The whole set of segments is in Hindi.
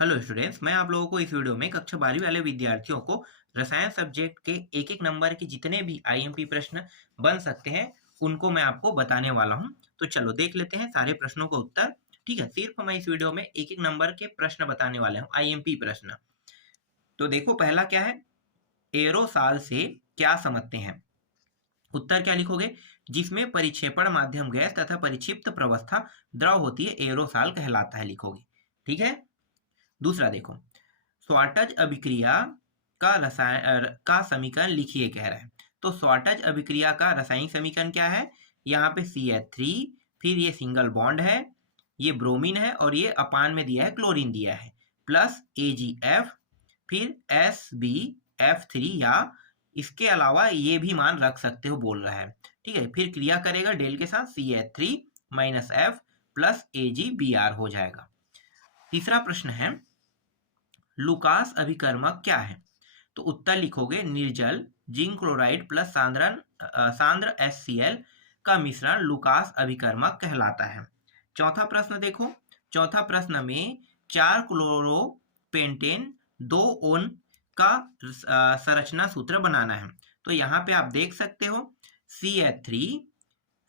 हेलो स्टूडेंट्स, मैं आप लोगों को इस वीडियो में कक्षा 12वीं वाले विद्यार्थियों को रसायन सब्जेक्ट के एक एक नंबर के जितने भी आईएमपी प्रश्न बन सकते हैं उनको मैं आपको बताने वाला हूं। तो चलो देख लेते हैं सारे प्रश्नों का उत्तर। ठीक है, सिर्फ मैं इस वीडियो में एक एक नंबर के प्रश्न बताने वाले हूँ, आईएमपी प्रश्न। तो देखो पहला क्या है, एरोसाल से क्या समझते हैं। उत्तर क्या लिखोगे, जिसमें परिक्षेपण माध्यम गैस तथा परिक्षिप्त प्रवस्था द्रव होती है एरोसाल कहलाता है, लिखोगे। ठीक है, दूसरा देखो, स्वाटज अभिक्रिया का का समीकरण लिखिए कह रहा है। तो स्वाटज अभिक्रिया का रासायनिक समीकरण क्या है, यहाँ पे CH3, फिर ये सिंगल बॉन्ड है, ये ब्रोमीन है और ये अपान में दिया है क्लोरीन दिया है, प्लस AgF, फिर SbF3 या इसके अलावा ये भी मान रख सकते हो बोल रहा है। ठीक है, फिर क्रिया करेगा डेल के साथ CH3 minus F plus AgBr हो जाएगा। तीसरा प्रश्न है, लुकास अभिकर्मक क्या है। तो उत्तर लिखोगे, निर्जल जिंक क्लोराइड प्लस सांद्र HCl का मिश्रण लुकास अभिकर्मक कहलाता है। चौथा प्रश्न देखो, चौथा प्रश्न में 4 क्लोरोपेंटेन 2 ओन का संरचना सूत्र बनाना है। तो यहाँ पे आप देख सकते हो, CH3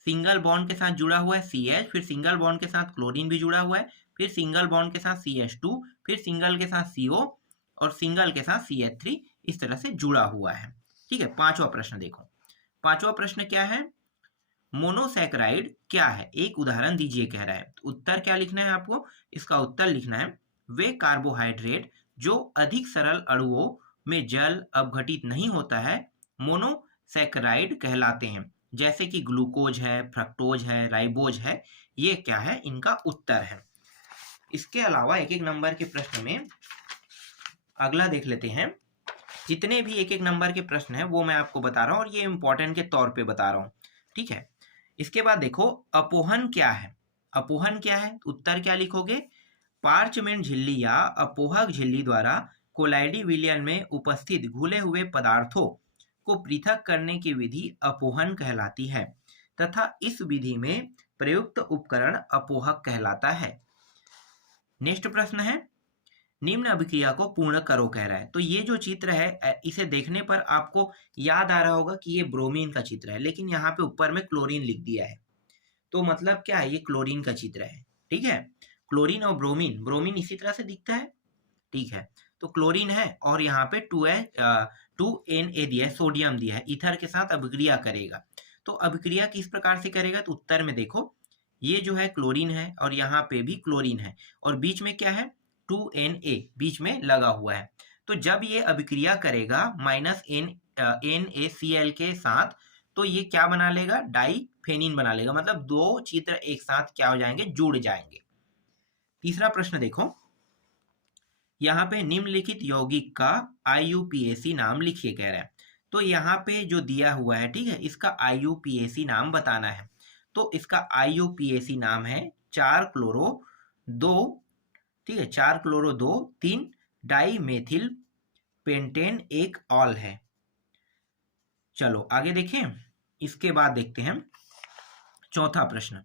सिंगल बॉन्ड के साथ जुड़ा हुआ है CH, फिर सिंगल बॉन्ड के साथ क्लोरीन भी जुड़ा हुआ है, फिर सिंगल बॉन्ड के साथ CH2, फिर सिंगल के साथ CO और सिंगल के साथ CH3, इस तरह से जुड़ा हुआ है। ठीक है, पांचवा प्रश्न देखो, पांचवा प्रश्न क्या है, मोनोसैकराइड क्या है, एक उदाहरण दीजिए कह रहा है। तो उत्तर क्या लिखना है आपको, इसका उत्तर लिखना है, वे कार्बोहाइड्रेट जो अधिक सरल अणुओं में जल अपघटित नहीं होता है मोनोसैकराइड कहलाते हैं, जैसे कि ग्लूकोज है, फ्रक्टोज है, राइबोज है, ये क्या है, इनका उत्तर है। इसके अलावा एक एक नंबर के प्रश्न में अगला देख लेते हैं। जितने भी एक एक नंबर के प्रश्न हैं वो मैं आपको बता रहा हूँ और ये इंपॉर्टेंट के तौर पे बता रहा हूँ। ठीक है, इसके बाद देखो, अपोहन क्या है। अपोहन क्या है, उत्तर क्या लिखोगे, पार्चमेंट झिल्ली या अपोहक झिल्ली द्वारा कोलाइडी विलयन में उपस्थित घुले हुए पदार्थों को पृथक करने की विधि अपोहन कहलाती है तथा इस विधि में प्रयुक्त उपकरण अपोहक कहलाता है। नेक्स्ट प्रश्न है, निम्न अभिक्रिया को पूर्ण करो कह रहा है। तो ये जो चित्र है इसे देखने पर आपको याद आ रहा होगा कि ये ब्रोमीन का चित्र है, लेकिन यहाँ पे ऊपर में क्लोरीन लिख दिया है। तो मतलब क्या है, ये क्लोरीन का चित्र है। ठीक है, क्लोरीन और ब्रोमीन, ब्रोमीन इसी तरह से दिखता है। ठीक है, तो क्लोरीन है और यहाँ पे 2Na दिया है, सोडियम दिया है, ईथर के साथ अभिक्रिया करेगा। तो अभिक्रिया किस प्रकार से करेगा, तो उत्तर में देखो, ये जो है क्लोरीन है और यहाँ पे भी क्लोरीन है और बीच में क्या है, 2Na बीच में लगा हुआ है। तो जब ये अभिक्रिया करेगा NaCl के साथ, तो ये क्या बना लेगा, डाइफेनिन बना लेगा, मतलब दो चित्र एक साथ क्या हो जाएंगे, जुड़ जाएंगे। तीसरा प्रश्न देखो, यहाँ पे निम्नलिखित यौगिक का IUPAC नाम लिखिए कह रहा है। तो यहाँ पे जो दिया हुआ है, ठीक है, इसका IUPAC नाम बताना है। तो इसका IUPAC नाम है 4 क्लोरो 2, ठीक है, 4 क्लोरो 2 3 डाई मेथिल पेंटेन एक ऑल है। चलो आगे देखें, इसके बाद देखते हैं चौथा प्रश्न।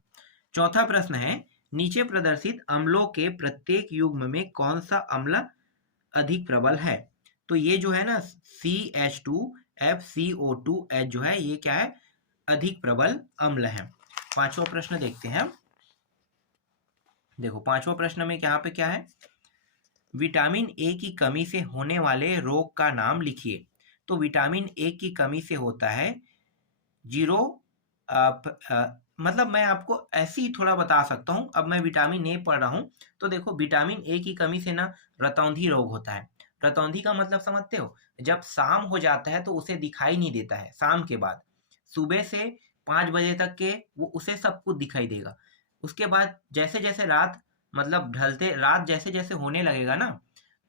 चौथा प्रश्न है, नीचे प्रदर्शित अम्लों के प्रत्येक युग्म में कौन सा अम्ल अधिक प्रबल है। तो ये जो है ना, CH2FCO2H जो है, ये क्या है, अधिक प्रबल अम्ल है। पांचवा प्रश्न देखते हैं। देखो पांचवा प्रश्न में यहाँ पे क्या है, विटामिन ए की कमी से होने वाले रोग का नाम लिखिए। तो विटामिन ए की कमी से होता है जीरो मतलब मैं आपको ऐसे ही थोड़ा बता सकता हूँ। अब मैं विटामिन ए पढ़ रहा हूँ, तो देखो विटामिन ए की कमी से ना रतौंधी रोग होता है। रतौंधी का मतलब समझते हो, जब शाम हो जाता है तो उसे दिखाई नहीं देता है, शाम के बाद सुबह से 5 बजे तक के वो उसे सब कुछ दिखाई देगा। उसके बाद जैसे जैसे रात, मतलब ढलते रात जैसे जैसे होने लगेगा ना,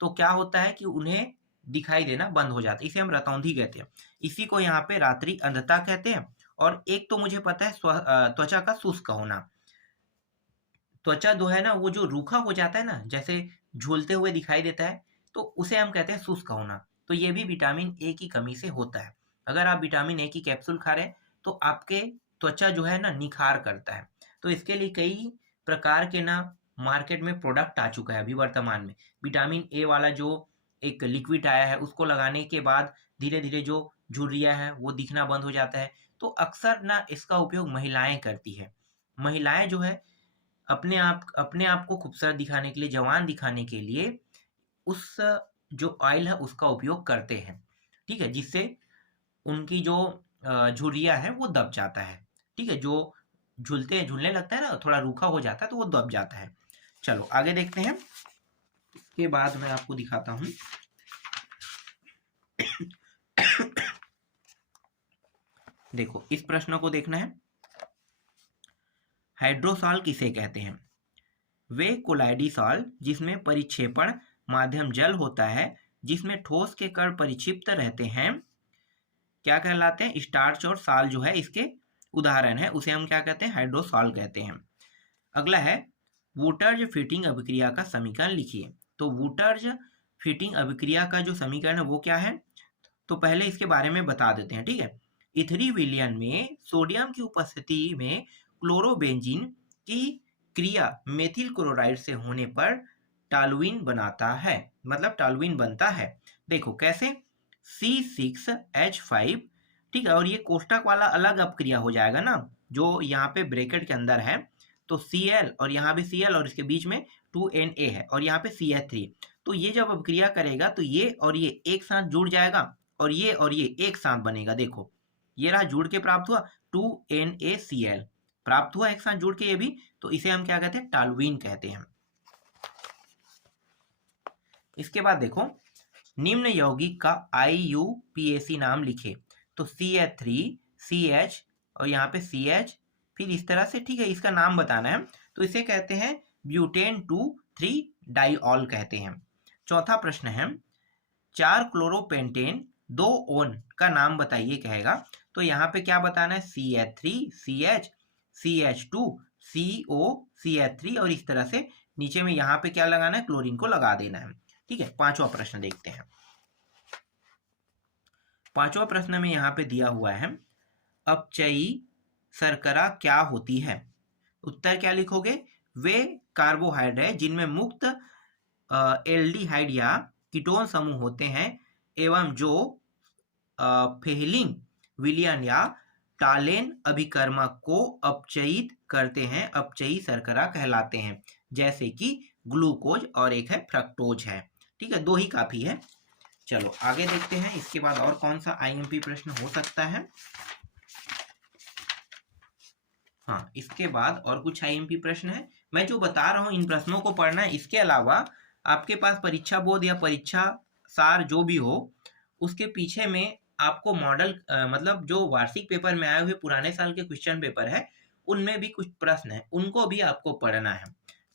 तो क्या होता है कि उन्हें दिखाई देना बंद हो जाता है, इसे हम रतौंधी कहते हैं। इसी को यहाँ पे रात्रि अंधता कहते हैं। और एक तो मुझे पता है त्वचा का शुष्क होना। त्वचा जो है ना, वो जो रूखा हो जाता है ना, जैसे झूलते हुए दिखाई देता है, तो उसे हम कहते हैं शुष्क होना। तो ये भी विटामिन ए की कमी से होता है। अगर आप विटामिन ए की कैप्सूल खा रहे हैं तो आपके त्वचा जो है ना निखार करता है। तो इसके लिए कई प्रकार के ना मार्केट में प्रोडक्ट आ चुका है अभी वर्तमान में। विटामिन ए वाला जो एक लिक्विड आया है उसको लगाने के बाद धीरे धीरे जो झुर्रियाँ है वो दिखना बंद हो जाता है। तो अक्सर ना इसका उपयोग महिलाएं करती है। महिलाएं जो है अपने आप को खूबसूरत दिखाने के लिए, जवान दिखाने के लिए उस जो ऑयल है उसका उपयोग करते हैं, ठीक है, जिससे उनकी जो झुर्रियाँ है वो दब जाता है, ठीक है, जो झूलने लगता है ना, थोड़ा रूखा हो जाता है तो वो दब जाता है। चलो आगे देखते हैं। इसके बाद मैं आपको दिखाता हूँ। देखो इस प्रश्न को देखना है। हाइड्रोसॉल किसे कहते हैं? वे कोलाइडिसॉल जिसमें परिक्षेपण माध्यम जल होता है, जिसमें ठोस के कण परिक्षिप्त रहते हैं, क्या कहलाते हैं? स्टार्च और साल जो है इसके उदाहरण है, उसे हम क्या कहते हैं? हाइड्रोसॉल कहते हैं। अगला है वुटर्ज फिटिंग अभिक्रिया का समीकरण लिखिए। तो वुटर्ज फिटिंग अभिक्रिया का जो समीकरण है वो क्या है? तो पहले इसके बारे में बता देते हैं, ठीक है। इथरी विलयन में सोडियम की उपस्थिति में क्लोरोबेंजीन की क्रिया मेथिल क्लोराइड से होने पर टॉलुइन बनाता है, मतलब टॉलुइन बनता है। देखो कैसे, C6H5, ठीक है, और ये कोष्टक वाला अलग अपक्रिया हो जाएगा ना, जो यहाँ पे ब्रैकेट के अंदर है, तो Cl और यहाँ भी Cl और इसके बीच में 2Na है और यहाँ पे CH3। तो ये जब अपक्रिया करेगा तो ये और ये एक साथ जुड़ जाएगा और ये एक साथ बनेगा। देखो ये रहा जुड़ के प्राप्त हुआ 2NaCl प्राप्त हुआ एक साथ जुड़ के ये भी, तो इसे हम क्या कहते हैं? टॉलुइन कहते हैं। इसके बाद देखो निम्न यौगिक का IUPAC नाम लिखे। तो CH3 CH और यहाँ पे CH, फिर इस तरह से, ठीक है, इसका नाम बताना है। तो इसे कहते हैं ब्यूटेन 2,3 डाइऑल कहते हैं। चौथा प्रश्न है 4 क्लोरोपेंटेन 2 ओन का नाम बताइए कहेगा। तो यहाँ पे क्या बताना है? CH3 CH CH2 CO CH3 और इस तरह से नीचे में यहाँ पे क्या लगाना है? क्लोरीन को लगा देना है, ठीक है। पांचवा प्रश्न देखते हैं। पांचवा प्रश्न में यहाँ पे दिया हुआ है अपचयी शर्करा क्या होती है? उत्तर क्या लिखोगे? वे कार्बोहाइड्रेट जिनमें मुक्त एल्डिहाइड या कीटोन समूह होते हैं एवं जो फेहलिंग विलयन या टालेन अभिकर्मक को अपचयित करते हैं, अपचयी शर्करा कहलाते हैं, जैसे कि ग्लूकोज और एक है फ्रक्टोज है, ठीक है, 2 ही काफी है। चलो आगे देखते हैं इसके बाद और कौन सा IMP प्रश्न हो सकता है। हाँ, इसके बाद और कुछ IMP प्रश्न है। मैं जो बता रहा हूँ इन प्रश्नों को पढ़ना है। इसके अलावा आपके पास परीक्षा बोर्ड या परीक्षा सार जो भी हो उसके पीछे में आपको मॉडल मतलब जो वार्षिक पेपर में आए हुए पुराने साल के क्वेश्चन पेपर है उनमें भी कुछ प्रश्न है, उनको भी आपको पढ़ना है,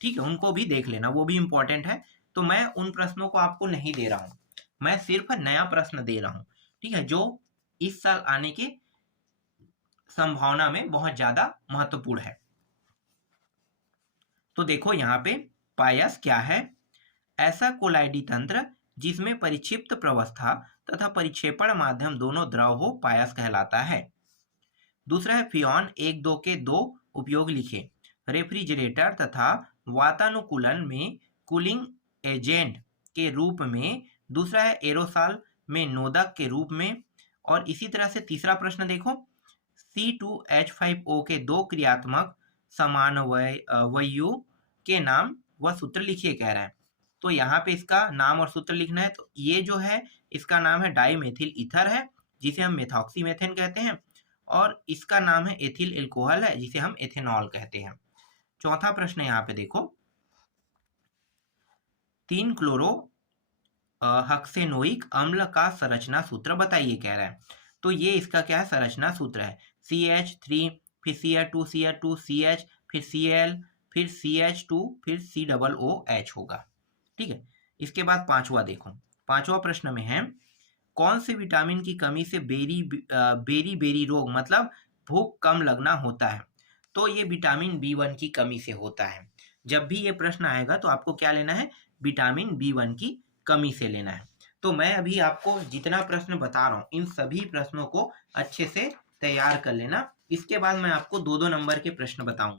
ठीक है, उनको भी देख लेना, वो भी इम्पोर्टेंट है। तो मैं उन प्रश्नों को आपको नहीं दे रहा हूँ, मैं सिर्फ नया प्रश्न दे रहा हूँ, ठीक है, जो इस साल आने की संभावना में बहुत ज्यादा महत्वपूर्ण है। तो देखो यहाँ पे पायस क्या है? ऐसा कोलाइडी तंत्र जिसमें परिक्षिप्त प्रवस्था तथा परिक्षेपण माध्यम दोनों द्रव हो पायस कहलाता है। दूसरा है फियॉन 1-2 के 2 उपयोग लिखे। रेफ्रिजरेटर तथा वातानुकूलन में कूलिंग एजेंट के रूप में। दूसरा है एरोसॉल में नोदक के रूप में। और इसी तरह से तीसरा प्रश्न देखो C2H5O के 2 क्रियात्मक समानवयु के नाम व सूत्र लिखिए कह रहा है। तो यहाँ पे इसका नाम और सूत्र लिखना है। तो ये जो है इसका नाम है डाईमेथिल ईथर है जिसे हम मेथॉक्सीमेथेन कहते हैं, और इसका नाम है एथिल एल्कोहल है जिसे हम एथेनॉल कहते हैं। चौथा प्रश्न यहाँ पे देखो 3 क्लोरो हेक्सेनोइक अम्ल का संरचना सूत्र बताइए कह रहा है। तो ये इसका क्या है? संरचना सूत्र है CH3 फिर Cl2 CH फिर Cl फिर CH2 फिर COOH होगा, ठीक है। इसके बाद पांचवा देखो, पांचवा प्रश्न में है कौन से विटामिन की कमी से बेरी रोग मतलब भूख कम लगना होता है? तो ये विटामिन B1 की कमी से होता है। जब भी ये प्रश्न आएगा तो आपको क्या लेना है? विटामिन B1 की कमी से लेना है। तो मैं अभी आपको जितना प्रश्न बता रहा हूँ इन सभी प्रश्नों को अच्छे से तैयार कर लेना। इसके बाद मैं आपको 2-2 नंबर के प्रश्न बताऊंगा।